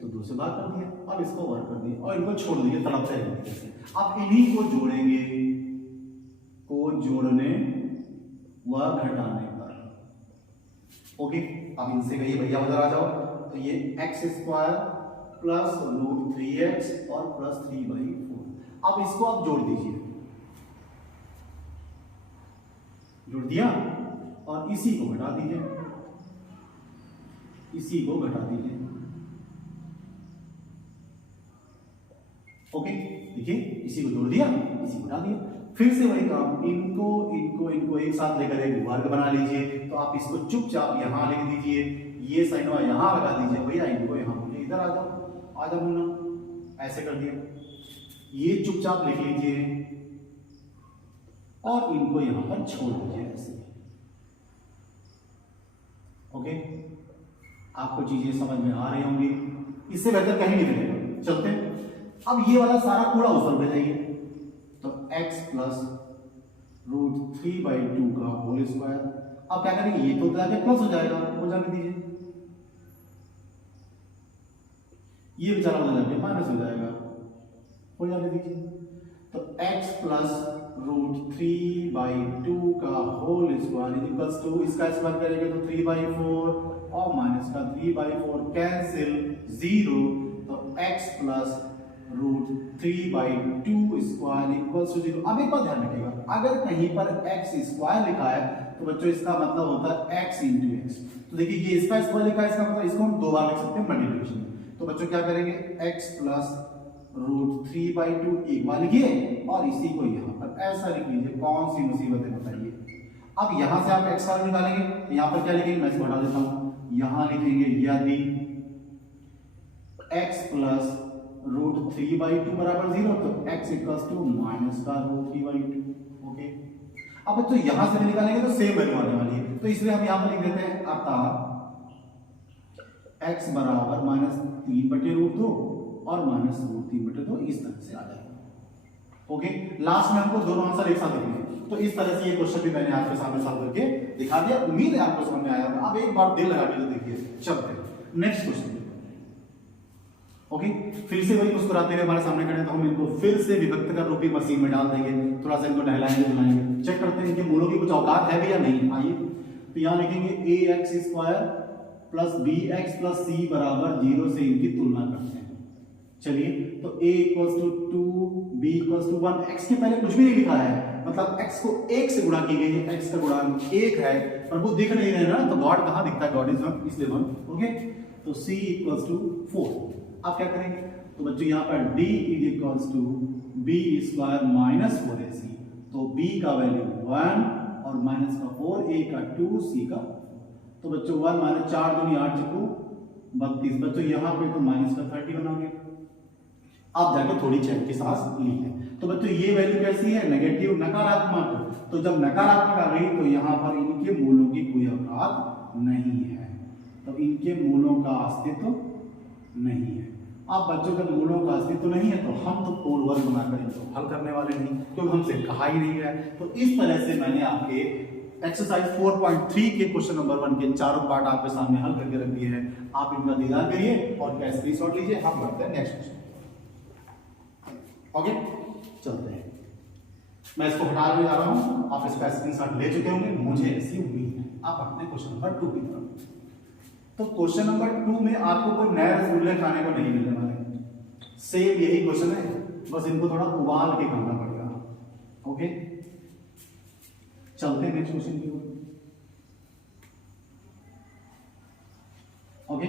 तो 2 से भाग कर दिया। अब इसको वर्ग कर दिया और इनको छोड़ दिए तड़पते रहेंगे। अब इन्हीं को जोड़ेंगे, को जोड़ने व घटाने पर। ओके, अब इनसे कहिए भैया उधर आ जाओ। तो ये x स्क्वायर प्लस √3x और प्लस 3/4। अब इसको आप जोड़ दीजिए, जोड़ दिया, और इसी को घटा दीजिए, इसी को घटा दीजिए। ओके, देखिए इसी को जोड़ दिया, इसी को घटा दिया। फिर से वही काम, इनको एक साथ लेकर एक वर्ग बना लीजिए। तो आप इसको चुपचाप यहां लिख दीजिए, ये साइन यहां लगा दीजिए, भैया इनको यहां बोलिए इधर आ जाओ मुन्ना, ऐसे कर दिया। ये चुपचाप लिख लीजिए और इनको यहां पर छोड़ दीजिए ऐसे। ओके, आपको चीजें समझ में आ रही होंगी, इससे बेहतर कहीं नहीं मिलेगा। चलते हैं। अब ये वाला सारा कूड़ा उधर उड़ जाइए, तो x प्लस √3/2 का होल स्क्वायर। अब क्या करेंगे, ये तो जाके प्लस हो जाएगा, हो जाने दीजिए, ये बेचारा हो जाएगा माइनस हो जाएगा, हो जाने दीजिए। तो x प्लस √3/2 का होल स्क्वायर इक्वल्स टू, इसका स्क्वायर करेंगे तो 3/4 और माइनस का 3/4 कैंसिल 0। तो x plus √3/2 square equals to 0। अब एक बात ध्यान रखिएगा, अगर कहीं पर x स्क्वायर लिखा है तो बच्चों इसका मतलब होता है x इंटू एक्स। तो देखिए ये इसका स्क्वायर लिखा है, इसका मतलब इसको हम 2 बार लिख सकते हैं मल्टीप्लिकेशन। तो बच्चों क्या करेंगे, x प्लस √3/2 एक बार लिखिए और इसी को यहाँ पर ऐसा लिख लीजिए। कौन सी मुसीबत है बताइए। अब यहां से आप x का निकालेंगे, तो यहाँ पर क्या लिखेंगे, मैं इसको हटा देता हूं, यहां लिखेंगे यदि x प्लस √3/2 बराबर 0 तो x इक्वल्स टू माइनस का √3/2। ओके, अब तो यहां से भी निकालेंगे तो सेम वैल्यू आने वाली है, तो इसलिए हम यहां पर लिख देते हैं अतः x बराबर -3/√2 और -√3/2, इस तरह से आ जाएगा। ओके, लास्ट में हमको दोनों आंसर एक साथ लिखने, तो इस तरह से ये क्वेश्चन भी मैंने आपके सामने सॉल्व करके दिखा दिया। उम्मीद है आपको समझ में आया होगा। अब एक बार दिल लगा के देखिए, चलते हैं नेक्स्ट क्वेश्चन। ओके, फिर से वही मुस्कुराते हुए हमारे सामने खड़े, तो हम इनको फिर से विभक्त कर रूपी मशीन में डाल देंगे, थोड़ा सा इनको नहलाएंगे धुलाएंगे, चेक करते हैं इनके मूलों की कुछ औकात है भी या नहीं। आइए, तो यहाँ लिखेंगे ax square plus bx plus c बराबर 0 से इनकी तुलना करते हैं। चलिए, तो a equals to 2, b equals to 1। x के पहले कुछ भी नहीं लिखा है, मतलब x को 1 से गुणा की गई है, x का गुणांक 1 है, पर वो दिख नहीं रहे ना, तो गॉड कहाँ दिखता है, गॉड इज 1, इसलिए 1। ओके, तो c इक्वल्स टू 4। आप क्या करेंगे, तो बच्चों यहाँ पर d is equals to b square minus 4ac, तो b का वैल्यू 1 और माइनस का 4, a का 2, c का, तो बच्चों 1 माइनस 4 दूनी 8 चुको 32। बच्चों यहाँ पे तो माइनस का 30 बनाओगे। आप जाके थोड़ी चैन की सांस ली है, तो बच्चों ये वैल्यू कैसी है, नेगेटिव, नकारात्मक। तो जब नकारात्मक आ गई तो यहाँ पर इनके मूलों की कोई औकात नहीं है, तो इनके मूलों का अस्तित्व नहीं है। अब बच्चों जब मूलों का अस्तित्व नहीं है तो हम तो पोल वर्ग बनाकर इनको हल करने वाले नहीं, क्योंकि हमसे कहा ही नहीं है। तो इस तरह से मैंने आपके एक्सरसाइज 4.3 के क्वेश्चन नंबर 1 के चारों पार्ट आपके सामने हल करके रख दिए हैं। आप इनका दीदार करिए और क्या स्क्रीनशॉट लीजिए। हम बढ़ते हैं नेक्स्ट क्वेश्चन। ओके, चलते हैं। मैं इसको हटाने जा रहा हूं, आप इसका स्क्रीनशॉट ले चुके होंगे, मुझे ऐसी उम्मीद है। आप अपने क्वेश्चन नंबर 2 की तरफ। तो क्वेश्चन नंबर 2 में आपको कोई नए रसगुल्ले खाने को नहीं मिलने वाले, सेम यही क्वेश्चन है, बस इनको थोड़ा उबाल के खाना पड़ेगा। ओके, चलते हैं नेक्स्ट क्वेश्चन की ओर। ओके,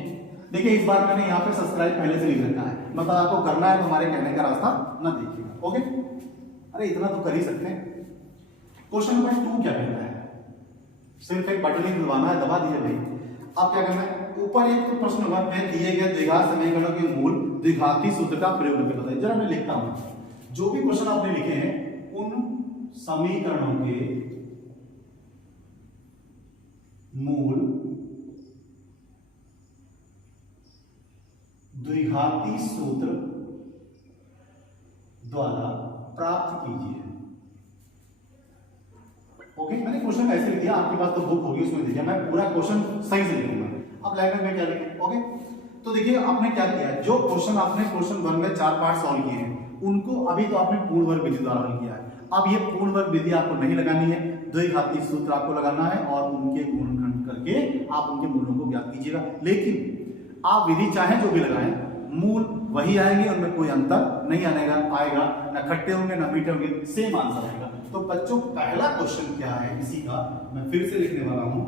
देखिए इस बार मैंने यहाँ पे सब्सक्राइब पहले से लिख रखा है, मतलब आपको करना है तो हमारे कहने का रास्ता ना देखिएगा। ओके, अरे इतना तो कर ही सकते हैं। क्वेश्चन नंबर 2 क्या कहता है, सिर्फ एक बटन ही दबाना है, दबा दीजिए भाई। अब क्या करना है, ऊपर एक तो प्रश्न होगा मैं दिए गए द्विघात समीकरणों के मूल द्विघाती सूत्र का प्रयोग करके बताइए। जरा मैं लिखता हूं, जो भी क्वेश्चन आपने लिखे हैं उन समीकरणों के मूल द्विघाती सूत्र द्वारा प्राप्त कीजिए। ओके, मैंने क्वेश्चन ऐसे लिख दिया, आपके पास तो बुक होगी उसमें देखिए, मैं पूरा क्वेश्चन सही से लिखूंगा। अब लैंग्वेज में क्या लिखें। ओके, तो देखिए आपने क्या किया, जो क्वेश्चन आपने क्वेश्चन 1 में 4 पार्ट सॉल्व किए हैं उनको अभी तो आपने पूर्ण वर्ग विधि द्वारा हल किया है। अब ये पूर्ण वर्ग विधि आपको नहीं लगानी है, द्विघाती सूत्र आपको लगाना है और उनके गुणनखंड करके आप उनके मूलों को ज्ञात कीजिएगा। लेकिन आप विधि चाहे जो भी लगाएं, मूल वही आएंगे, उनमें कोई अंतर नहीं आएगा, ना खट्टे होंगे ना मीठे होंगे, सेम आंसर आएगा। तो बच्चों पहला क्वेश्चन क्या है इसी का, मैं फिर से लिखने वाला हूं,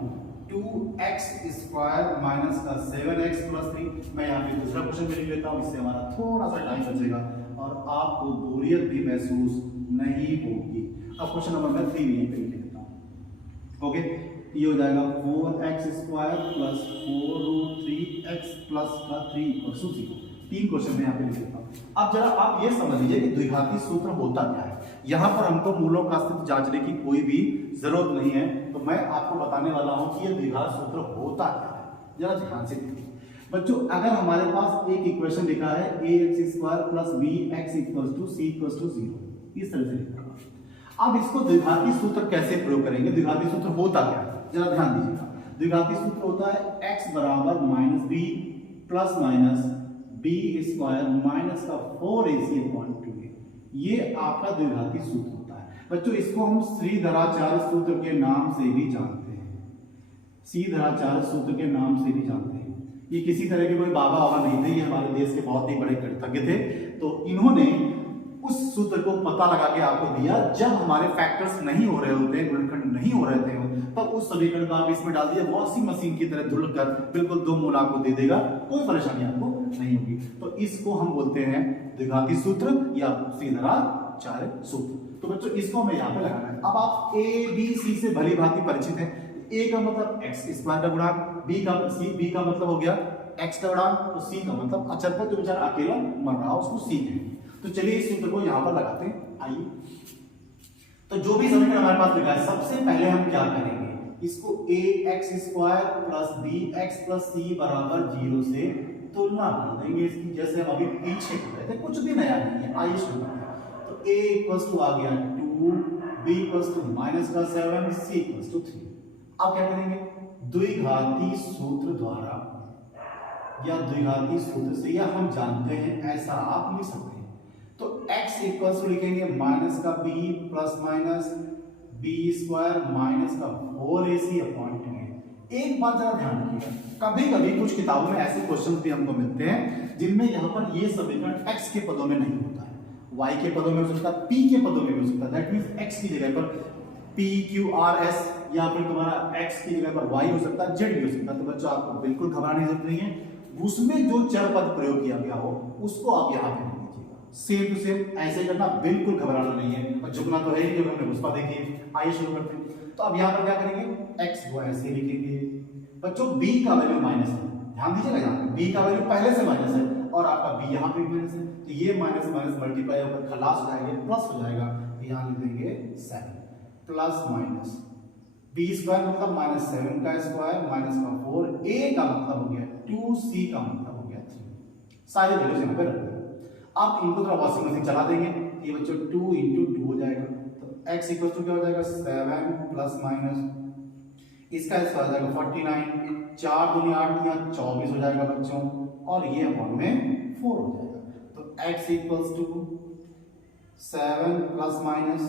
2x स्क्वायर माइनस का 7x प्लस 3। मैं यहाँ पे दूसरा क्वेश्चन भी लिख लेता हूँ, इससे हमारा थोड़ा सा टाइम बचेगा और आपको बोरियत भी महसूस नहीं होगी। अब क्वेश्चन नंबर मैं 3 यहीं पे लिख लेता हूँ। ओके, ये हो जाएगा 4x square plus 4√3x plus का 3 = 0। 3 क्वेश्चन में यहाँ पे लिख लेता हूँ। अब जरा आप ये समझ लीजिए कि द्विघाती सूत्र होता क्या है। यहाँ पर हमको मूलों का अस्तित्व जांचने की कोई भी जरूरत नहीं है, तो मैं आपको बताने वाला हूँ कि ये द्विघात सूत्र होता क्या है। जरा ध्यान से देखिए बच्चों, अगर हमारे पास एक इक्वेशन लिखा है ax square plus bx = c = 0, इस तरह से लिखा है। अब इसको द्विघाती सूत्र कैसे प्रयोग करेंगे, द्विघाती सूत्र होता क्या है, जरा ध्यान दीजिएगा। द्विघाती सूत्र होता है x बराबर -b plus minus b square minus का 4ac/2a, ये आपका द्विघाती सूत्र होता है। बच्चों इसको हम श्रीधराचार्य सूत्र के नाम से भी जानते हैं, श्रीधराचार्य सूत्र के नाम से भी जानते हैं। ये किसी तरह के कोई बाबा वाबा नहीं थे, ये हमारे देश के बहुत ही बड़े गणितज्ञ थे। तो इन्होंने उस सूत्र को पता लगा के आपको दिया, जब हमारे फैक्टर्स नहीं हो रहे होते, गुणनखंड नहीं हो रहे थे, तब उस समीकरण को आप इसमें डाल दिए, वॉशिंग मशीन की तरह धुल कर बिल्कुल 2 मूल आपको दे देगा, कोई परेशानी आपको नहीं होगी। तो इसको हम बोलते हैं द्विघाती सूत्र या श्रीधराचार्य सूत्र। तो बच्चों इसको हमें यहाँ पे लगाना है। अब आप a b c से भली भांति परिचित हैं। a का मतलब x स्क्वायर का गुणांक, b का मतलब हो गया x का गुणांक, तो c का मतलब अचर पर जो बेचारा अकेला मर रहा उसको c है। तो चलिए इस सूत्र को यहाँ पर लगाते हैं। आइए, तो जो भी समीकरण हमारे पास लिखा है, सबसे पहले हम क्या करेंगे, इसको ax square plus bx plus c बराबर 0 से तुलना कर देंगे इसकी, जैसे हम अभी पीछे कर रहे थे, कुछ भी नया नहीं है। आइए शुरू करते हैं। तो a = आ गया 2, b = माइनस का 7, c = 3। अब क्या करेंगे, द्विघाती सूत्र द्वारा या द्विघाती सूत्र से, या हम जानते हैं ऐसा आप लिख सकते हैं। तो x = लिखेंगे माइनस का b plus minus b square minus का 4ac/2। एक बात जरा ध्यान रखिएगा, कभी कभी कुछ किताबों में ऐसे क्वेश्चन भी हमको मिलते हैं जिनमें यहाँ पर ये समीकरण x के पदों में नहीं होता है, y के पदों में हो सकता है, p के पदों में भी हो सकता है। दैट मींस x की जगह पर p q r s या फिर तुम्हारा x की जगह पर y हो सकता है, z भी हो सकता है। तो बच्चों आपको बिल्कुल घबराने की जरूरत नहीं है, उसमें जो चर पद प्रयोग किया गया हो उसको आप यहाँ पे सेम टू सेम ऐसे करना, बिल्कुल घबराना नहीं है। और झुकना तो है ही, जब हमने पुष्पा देखी है। आइए शुरू करते हैं। तो अब यहाँ पर क्या करेंगे, x को ऐसे लिखेंगे। बच्चों b का वैल्यू माइनस है, ध्यान दीजिएगा, यहाँ पे b का वैल्यू पहले से माइनस है और आपका b यहाँ पे माइनस है, तो ये माइनस माइनस मल्टीप्लाई होकर खलास हो जाएगा, प्लस हो जाएगा। तो यहाँ लिख देंगे 7 प्लस माइनस b स्क्वायर मतलब -7 का स्क्वायर माइनस का 4, a का मतलब हो गया 2, c का मतलब हो गया 3। सारे वैल्यूज यहाँ पे रख देंगे। अब इनको थोड़ा वॉशिंग मशीन चला देंगे, ये बच्चों 2 × 2 हो जाएगा। तो x = क्या हो जाएगा 7 प्लस माइनस इसका स्क्वायर हो जाएगा 49, 4 दूनी 8 दिया 24 हो जाएगा बच्चों, और ये अपॉन में 4 हो जाएगा। तो x = 7 प्लस माइनस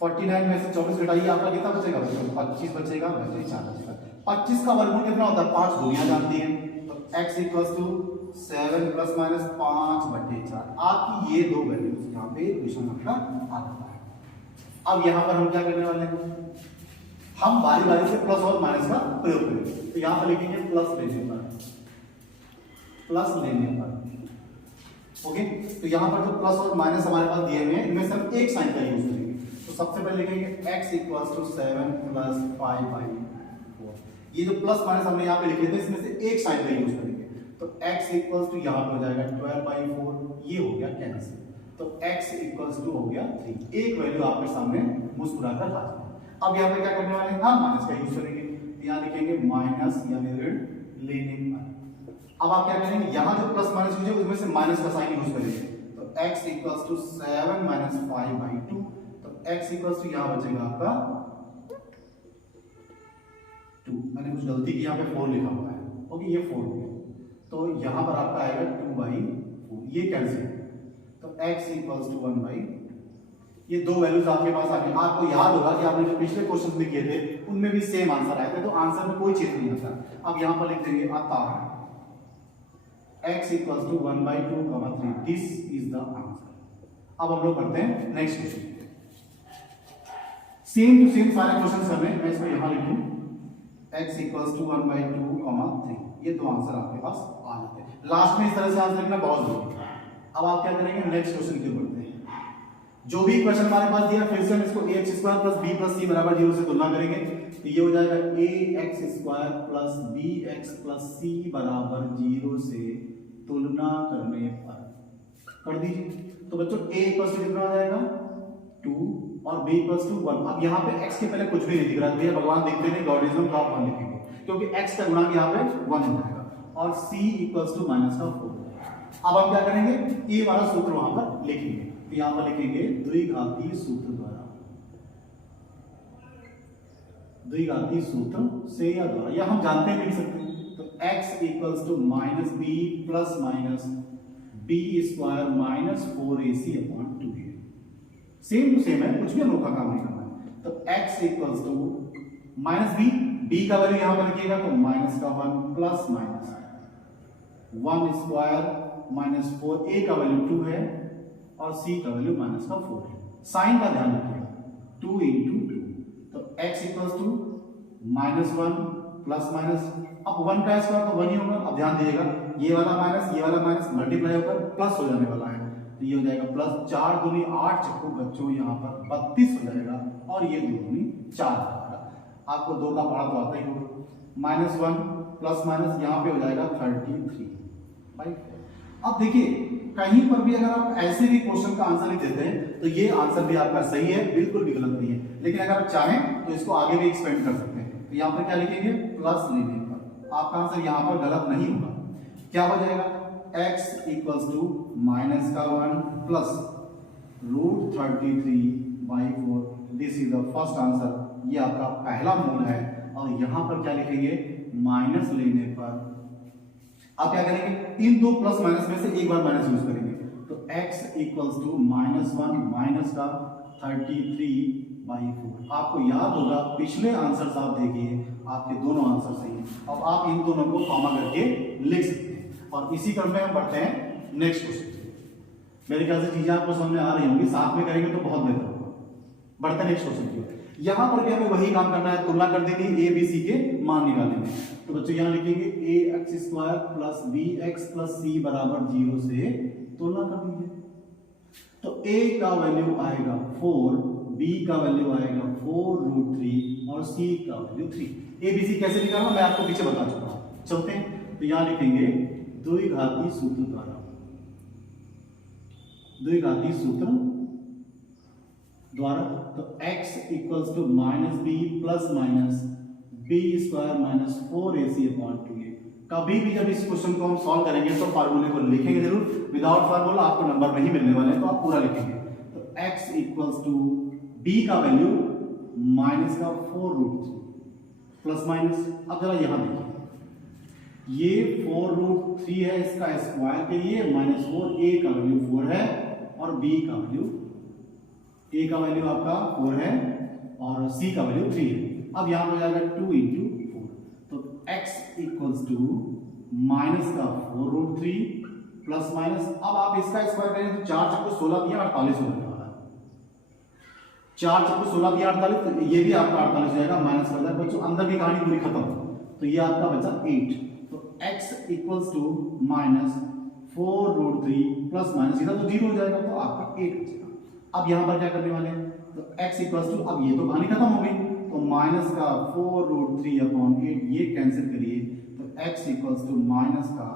49 में से 24 घटाइए, आपका कितना बचेगा बच्चों? 25 बचेगा, बचे 4 बचेगा। 25 का वर्गमूल कितना होता है? 5 दुनिया जानती है, तो x equals to 7 plus minus 5/4। आपकी ये दो वैल्यूज यहाँ पे इक्वेशन आपका आ जाता है। अब यहाँ पर हम क्या करने वाले हैं? हम बारी बारी से प्लस और माइनस का प्रयोग करेंगे। तो यहाँ पर लिखेंगे प्लस लेने पर, प्लस लेने पर, ओके। तो यहाँ पर जो प्लस और माइनस हमारे पास दिए हुए हैं, इनमें से हम एक साइन का यूज करेंगे। तो सबसे पहले लिखेंगे x इक्वल्स टू 7 प्लस 5/4। ये जो प्लस माइनस हमने यहाँ पे लिखे थे, इसमें से एक साइन का यूज करेंगे। तो x इक्वल्स टू यहाँ पे हो जाएगा 12/4, ये हो गया कैंसिल। तो x इक्वल्स टू हो गया 3। एक वैल्यू आपके सामने मुस्कुराकर आ जाए। अब यहाँ पे क्या करने वाले हैं? हम माइनस का यूज करेंगे। यहाँ लिखेंगे माइनस यानी ऋण लेने पर। अब आप क्या करेंगे? यहाँ जो प्लस माइनस यूज है उसमें से माइनस का साइन यूज करेंगे। तो x इक्वल्स टू 7 माइनस 5/2। तो x इक्वल्स टू यहाँ बचेगा आपका 2। मैंने कुछ गलती की, यहाँ पे 4 लिखा हुआ है, ओके, ये 4 हो गया। तो यहाँ पर आपका आएगा 2/4, ये कैंसिल। तो x इक्वल्स टू 1/, ये दो वैल्यूज आपके पास आ गई। आपको याद होगा कि आपने जो पिछले क्वेश्चन में किए थे उनमें भी सेम आंसर आए थे, तो आंसर में कोई चेंज नहीं आता। अब यहाँ पर लिख देंगे आता है x equals to 1/2, 3। This is the answer. अब हम लोग करते हैं next question. Same to same सारे क्वेश्चन करने, मैं इसको यहाँ लिखूं x इक्वल्स टू 1/2, 3। ये दो आंसर आपके पास आ जाते हैं। लास्ट में इस तरह से आंसर लिखना बहुत जरूरी है। अब आप क्या करेंगे? नेक्स्ट क्वेश्चन की ओर बढ़ते हैं। जो भी क्वेश्चन हमारे पास दिया, फिर से हम इसको ax² + b + c = 0 से तुलना करेंगे। तो ये हो जाएगा ax² + bx + c = 0 से तुलना करने पर कर दीजिए। तो बच्चों a इक्वल टू कितना आ जाएगा? 2 और b इक्वल टू 1। अब यहाँ पे x के पहले कुछ भी नहीं दिख रहा है, भैया भगवान दिखते नहीं, गॉडिज्म का 1 लिखेंगे, क्योंकि x का गुणांक यहाँ पे 1 हो जाएगा। और c इक्वल टू -4। अब हम क्या करेंगे? ये वाला सूत्र वहां पर लिखेंगे। तो यहाँ पर लिखेंगे द्विघाती सूत्र द्वारा, द्विघाती सूत्र से या द्वारा, या हम जानते हैं लिख सकते हैं। तो x equals to -b plus minus b² -4ac/2a। Same to same है, कुछ भी अनोखा काम नहीं करना है। तो x equals to -b, b का वैल्यू यहां पर लिखिएगा, तो -1 प्लस माइनस 1² -4, a का वैल्यू 2 है और c का वैल्यू -4 है। साइन का ध्यान रखिएगा, 2 × 2। तो x equals to -1 plus minus, अब 1 का स्क्वायर तो 1 ही होगा। अब ध्यान दीजिएगा, ये वाला माइनस मल्टीप्लाई होकर प्लस हो जाने वाला है। तो ये हो जाएगा प्लस 4 दूनी 8 चक्कू बच्चों यहाँ पर 32 हो जाएगा, और ये 2 दूनी 4 हो जाएगा। आपको 2 का पढ़ा तो आता ही होगा। -1 प्लस माइनस यहाँ पे हो जाएगा 33/4। अब देखिए, कहीं पर भी अगर आप ऐसे भी क्वेश्चन का आंसर लिख देते हैं तो ये आंसर भी आपका सही है, बिल्कुल भी गलत नहीं है। लेकिन अगर आप चाहें तो इसको आगे भी एक्सपेंड कर सकते हैं। तो यहाँ पर क्या लिखेंगे? प्लस लेने पर। आपका आंसर यहाँ पर गलत नहीं होगा। क्या हो जाएगा? x equals to -1 plus √33/4। This is the first answer. ये आपका पहला मूल है। और यहाँ पर क्या लिखेंगे? माइनस लेने पर आप क्या करेंगे? इन दो प्लस माइनस में से एक बार माइनस यूज करेंगे। तो x इक्वल्स टू -1 माइनस का 33/4। आपको याद होगा पिछले आंसर आप देखिए, आपके दोनों आंसर सही हैं। अब आप इन दोनों को कॉमा करके लिख सकते हैं। और इसी क्रम में हम बढ़ते हैं नेक्स्ट क्वेश्चन। मेरे ख्याल से चीजें आपको समझ में आ रही होंगी, साथ में करेंगे तो बहुत बेहतर होगा। बढ़ते हैं नेक्स्ट क्वेश्चन की ओर। यहां पर भी हमें वही काम करना है, तुलना कर देनी a b c के मान निकालेंगे। तो बच्चों यहां लिखेंगे ax² + bx + c = 0 से तुलना कर दीजिए। तो a का वैल्यू आएगा 4, b का वैल्यू आएगा 4√3 और c का वैल्यू 3। a b c कैसे निकालना मैं आपको पीछे बता चुका हूं। चलते हैं, तो यहां लिखेंगे द्विघाती सूत्र द्वारा, द्विघाती सूत्र द्वारा। तो x equals to -b plus minus b² -4ac/2a। कभी भी जब इस क्वेश्चन को हम सॉल्व करेंगे तो फार्मूले को लिखेंगे जरूर। विदाउट फार्मूला आपको नंबर नहीं मिलने वाले हैं, तो आप पूरा लिखेंगे। तो x इक्वल्स टू b का वैल्यू -4√3 प्लस माइनस। अब जरा यहां देखिए, ये 4√3 है, इसका स्क्वायर के लिए -4, a का वैल्यू 4 है और b का वैल्यू ए का वैल्यू आपका 4 है और सी का वैल्यू 3 है। अब यहाँ हो जाएगा 2 इंटू 4, तो x इक्वल्स टू माइनस का 4 रूट 3 प्लस माइनस, अब आप इसका स्क्वायर करें तो 4 चक्कू 16 दिया 48 हो जाने वाला है। 4 चक्कू 16 दिया 48, तो ये भी आपका 48 हो जाएगा, माइनस कर दिया बच्चों, अंदर की कहानी पूरी खत्म। तो ये आपका बचा 8, तो x equals to minus 4 root 3 plus minus, इधर तो 0 हो जाएगा तो आपका 8 बचेगा। अब यहाँ पर क्या करने वाले हैं, तो x इक्वल्स टू, अब ये तो कहानी खत्म हो गई, तो माइनस का 4 रूट 3 अपॉन 8 ये कैंसिल करिए, तो x इक्वल्स टू माइनस का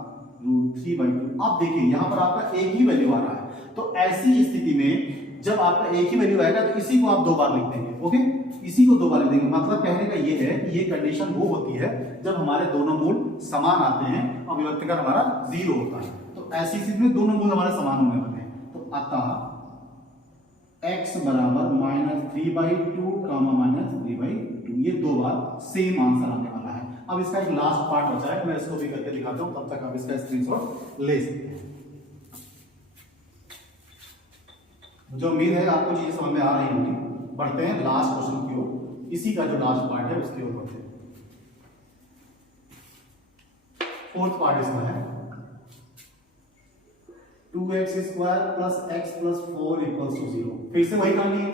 रूट 3/2। अब देखिए यहाँ पर आपका एक ही वैल्यू आ रहा है, तो ऐसी स्थिति में जब आपका एक ही वैल्यू आएगा तो इसी को आप दो बार लिख देंगे। ओके, इसी को दो बार लिख देंगे। मतलब कहने का ये है कि ये कंडीशन वो होती है जब हमारे दोनों मूल समान आते हैं और विभक्तिकार हमारा 0 होता है। तो ऐसी स्थिति में दोनों मूल हमारे समान होने वाले हैं। तो अतः x बराबर -3/2 -3/2, ये दो बार सेम आंसर आने वाला है। अब इसका एक लास्ट पार्ट बचा है, मैं इसको भी करके दिखाता हूं, तब तक आप इसका स्क्रीनशॉट ले सकते हैं। जो उम्मीद है आपको चीजें समझ में आ रही होंगी। बढ़ते हैं लास्ट क्वेश्चन की ओर, इसी का जो लास्ट पार्ट है उसकी ओर बढ़ते हैं। फोर्थ पार्ट इसमें है 2x square plus x plus 4 equals to 0। फिर से वही कहानी है,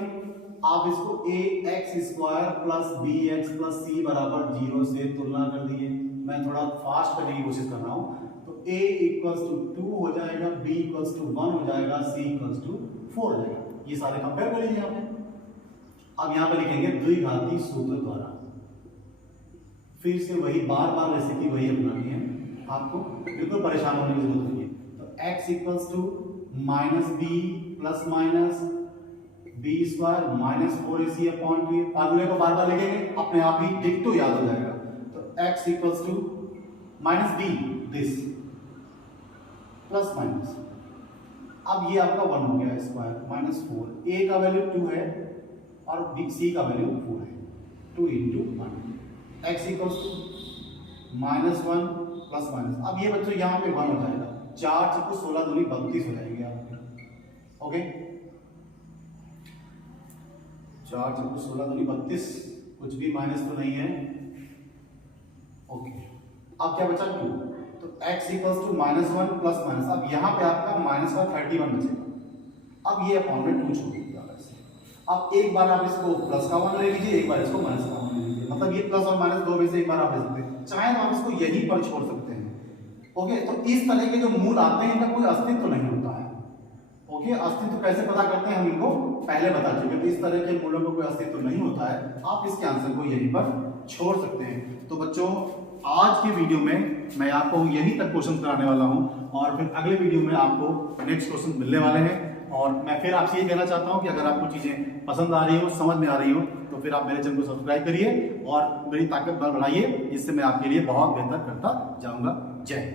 आप इसको ax square plus bx plus c बराबर 0 से तुलना कर दिए। मैं थोड़ा फास्ट करने की कोशिश कर रहा हूं, तो a इक्वल्स टू 2 हो जाएगा, b इक्वल्स टू 1 हो जाएगा, c इक्वल्स टू 4 हो जाएगा। ये सारे कंपेयर कर लीजिए आपने। अब यहां पर लिखेंगे द्विघाती सूत्र द्वारा। फिर से वही बार बार रेसिपी वही अपनानी है, आपको बिल्कुल परेशान होने की जरूरत नहीं है। तो x equals to minus B plus minus B square minus 4ac upon 2। फार्मूले को बार बार लिखेंगे, अपने आप ही डिक्टो याद हो जाएगा। तो x equals to minus B this plus minus, अब ये आपका 1 हो गया स्क्वायर माइनस 4, a का वैल्यू 2 है और c का वैल्यू 4 है, 2 into 1, x equals to -1 plus minus. अब ये बच्चों यहाँ पे 1 हो जाएगा, 4 चक्कू 16 दूनी 32 हो जाएंगे आपके। ओके, 4 चक्कू 16 दूनी 32, कुछ भी माइनस तो नहीं है। ओके, अब क्या बचा 2, तो x equals to -1 plus minus, अब यहाँ पे आपका माइनस का 31 बचेगा। अब ये अपॉन में 2 छोड़ दीजिएगा वैसे। अब एक बार आप इसको प्लस का 1 ले लीजिए, एक बार इसको माइनस का 1 ले लीजिए, मतलब ये प्लस और माइनस दो में से एक बार आप ले सकते हैं, चाहे तो आप इसको यहीं पर छोड़ सकते हैं। ओके, तो इस तरह के जो मूल आते हैं इनका कोई अस्तित्व नहीं होता है। ओके, अस्तित्व कैसे पता करते हैं हम इनको पहले बता चुके हैं। तो इस तरह के मूलों का कोई अस्तित्व नहीं होता है, आप इसके आंसर को यहीं पर छोड़ सकते हैं। तो बच्चों आज की वीडियो में मैं आपको यहीं तक क्वेश्चन कराने वाला हूं और फिर अगले वीडियो में आपको नेक्स्ट क्वेश्चन मिलने वाले हैं। और मैं फिर आपसे ये कहना चाहता हूं कि अगर आपको चीजें पसंद आ रही हो, समझ में आ रही हो, तो फिर आप मेरे चैनल को सब्सक्राइब करिए और मेरी ताकत बढ़ाइए, इससे मैं आपके लिए बहुत बेहतर करता जाऊंगा। जय हिंद।